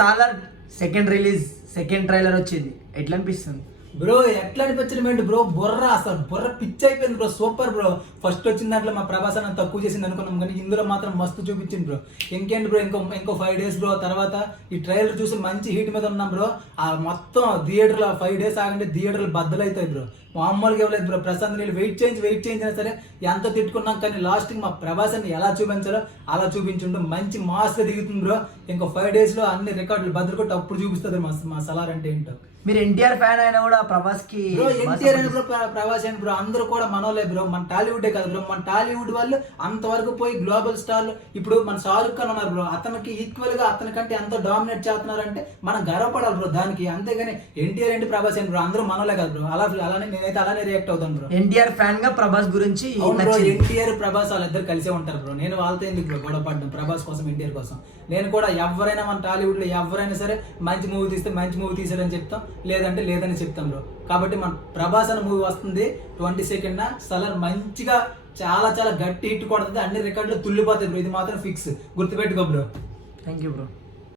Salar second release, second trailer వచ్చింది, ఎట్లా అనిపిస్తుంది బ్రో? ఎట్లా అనిపించడం బ్రో, బుర్ర అసలు బుర్ర పిచ్చి అయిపోయింది బ్రో. Super bro. ఫస్ట్ వచ్చిన దాంట్లో మా ప్రభాస్ అన్న తక్కువ చేసింది అనుకున్నాం, కానీ ఇందులో మాత్రం మస్తు చూపించింది బ్రో. ఇంకేంటి బ్రో, ఇంకో 5 days బ్రో. తర్వాత ఈ ట్రైలర్ చూసి మంచి హీట్ మీద ఉన్నాం బ్రో. ఆ మొత్తం థియేటర్లో 5 days ఆగంటే థియేటర్లు బద్దలవుతాయి బ్రో. మామూలుగా ఇవ్వలేదు బ్రో. ప్రశాంత్ నీళ్ళు వెయిట్ చేయించినా సరే ఎంత తిట్టుకున్నాం, కానీ లాస్ట్కి మా ప్రభాస్ అని ఎలా చూపించాలో అలా చూపించుండు. మంచి మాస్గా దిగుతుంది బ్రో. ఇంకో 5 daysలో అన్ని రికార్డులు బద్దలు కొట్టి అప్పుడు చూపిస్తుంది మా సలార్ అంటే ఏంటో. మీరు ఎన్టీఆర్ ఫ్యాన్ అయినా కూడా ప్రభాస్ కి బ్రో, ఎన్టీఆర్ అయిన బ్రో, ప్రభాస్ అయిన బ్రో, అందరూ కూడా మనోలే బ్రో. మన టాలీవుడే కాదు బ్రో, మన టాలీవుడ్ వాళ్ళు అంతవరకు పోయి గ్లోబల్ స్టార్లు ఇప్పుడు మన షారుఖ్ ఖాన్ ఉన్నారు బ్రో. అతనికి ఈక్వల్ గా అతనికంటే ఎంతో డామినేట్ చేస్తున్నారంటే మనం గర్వపడాలి బ్రో దానికి. అంతేగాని ఎన్టీఆర్ ఏంటి ప్రభాస్ అయిన బ్రో, అందరూ మనోలే కాదు బ్రో. అలానే నేనైతే అలానే రియాక్ట్ అవుతాను బ్రో. ఎన్టీఆర్ ఫ్యాన్ గా ప్రభాస్ గురించి బ్రో, ఎన్టీఆర్ ప్రభాస్ వాళ్ళిద్దరు కలిసే ఉంటారు బ్రో. నేను వాళ్ళతో ఎందుకు బ్రో గొడవ పడ్డం ప్రభాస్ కోసం, ఎన్టీఆర్ కోసం. నేను కూడా ఎవరైనా మన టాలీవుడ్ లో ఎవరైనా సరే మంచి మూవీ తీస్తే మంచి మూవీ తీసారని చెప్తాం, లేదంటే లేదని చెప్తాం బ్రో. కాబట్టి మన ప్రభాస్ అనే మూవీ వస్తుంది 22nd. సలార్ మంచిగా చాలా చాలా గట్టి హిట్ కొడుతుంది, అన్ని రికార్డులు తుల్లిపోతాయి బ్రో. ఇది మాత్రం ఫిక్స్, గుర్తుపెట్టుకో బ్రో. Thank you bro.